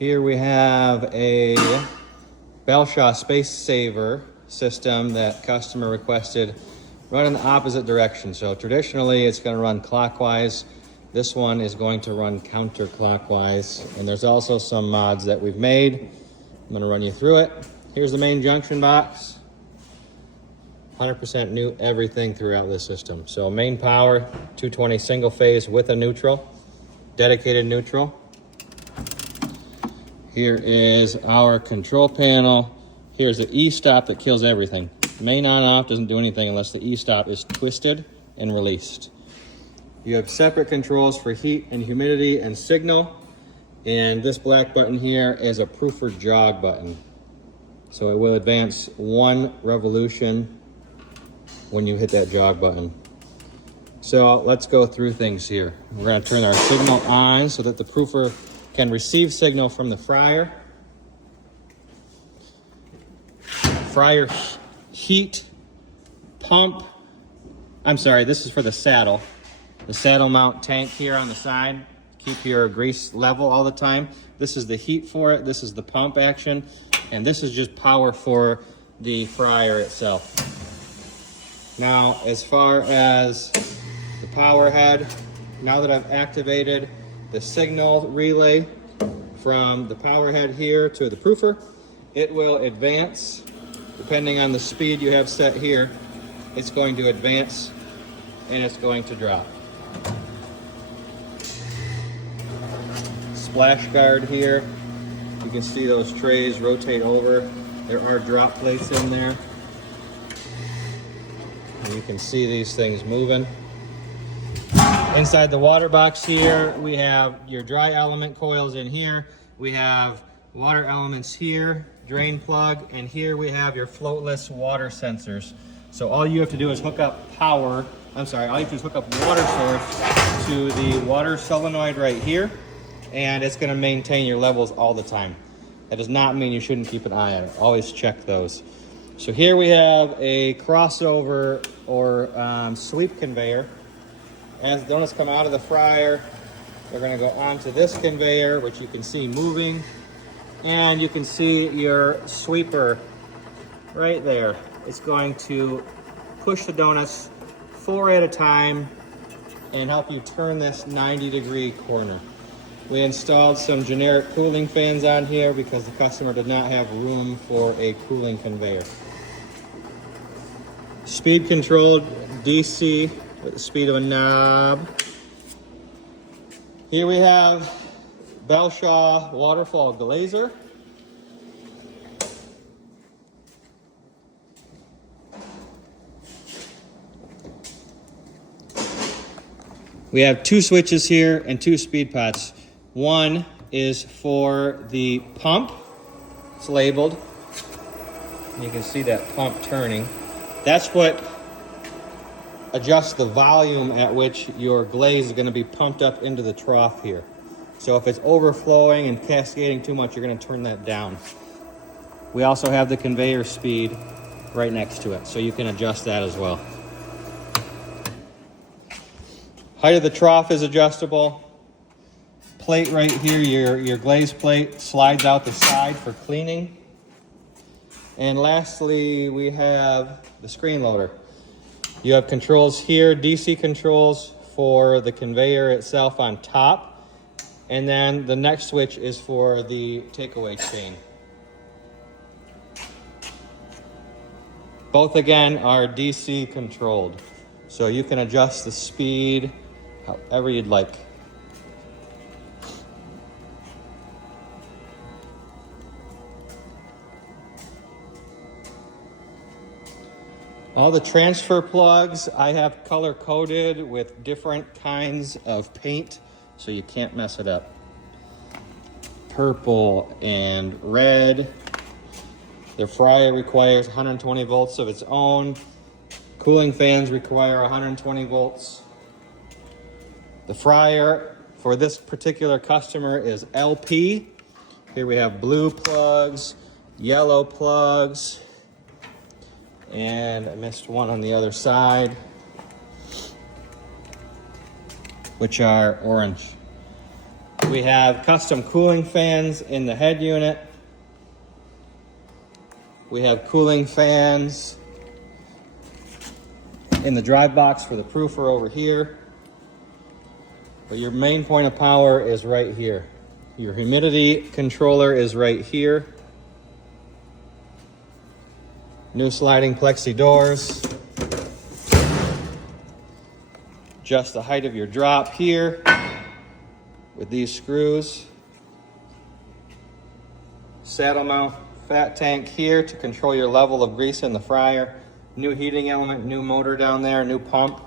Here we have a Belshaw space saver system that customer requested run in the opposite direction. So traditionally it's going to run clockwise. This one is going to run counterclockwise. And there's also some mods that we've made. I'm going to run you through it. Here's the main junction box. 100% new everything throughout this system. So main power, 220 single phase with a neutral, dedicated neutral. Here is our control panel. Here's the E-stop that kills everything. Main on-off doesn't do anything unless the E-stop is twisted and released. You have separate controls for heat and humidity and signal. And this black button here is a proofer jog button. So it will advance 1 revolution when you hit that jog button. So let's go through things here. We're going to turn our signal on so that the proofer can receive signal from the fryer. Fryer heat pump. I'm sorry, this is for the saddle. The saddle mount tank here on the side. Keep your grease level all the time. This is the heat for it. This is the pump action. And this is just power for the fryer itself. Now, as far as the power head, now that I've activated the signal relay from the power head here to the proofer, it will advance. Depending on the speed you have set here, it's going to advance and it's going to drop. Splash guard here. You can see those trays rotate over. There are drop plates in there. And you can see these things moving. Inside the water box here, we have your dry element coils in here. We have water elements here, drain plug, and here we have your floatless water sensors. So all you have to do is hook up all you have to do is hook up water source to the water solenoid right here, and it's gonna maintain your levels all the time. That does not mean you shouldn't keep an eye on it. Always check those. So here we have a crossover or sweep conveyor. As the donuts come out of the fryer, they're gonna go onto this conveyor, which you can see moving. And you can see your sweeper right there. It's going to push the donuts 4 at a time and help you turn this 90-degree corner. We installed some generic cooling fans on here because the customer did not have room for a cooling conveyor. Speed controlled DC with the speed of a knob. Here we have Belshaw waterfall glazer. We have 2 switches here and 2 speed pots. One is for the pump. It's labeled. And you can see that pump turning. That's what adjusts the volume at which your glaze is going to be pumped up into the trough here. So if it's overflowing and cascading too much, you're going to turn that down. We also have the conveyor speed right next to it, so you can adjust that as well. Height of the trough is adjustable. Plate right here, your glaze plate slides out the side for cleaning. And lastly, we have the screen loader. You have controls here, DC controls for the conveyor itself on top. And then the next switch is for the takeaway chain. Both again are DC controlled. So you can adjust the speed however you'd like. All the transfer plugs I have color coded with different kinds of paint, so you can't mess it up. Purple and red. The fryer requires 120 volts of its own. Cooling fans require 120 volts. The fryer for this particular customer is LP. Here we have blue plugs, yellow plugs, and I missed one on the other side, which are orange. We have custom cooling fans in the head unit. We have cooling fans in the drive box for the proofer over here. But your main point of power is right here. Your humidity controller is right here. New sliding plexi doors. Adjust the height of your drop here with these screws. Saddle mount fat tank here to control your level of grease in the fryer. New heating element, new motor down there, new pump.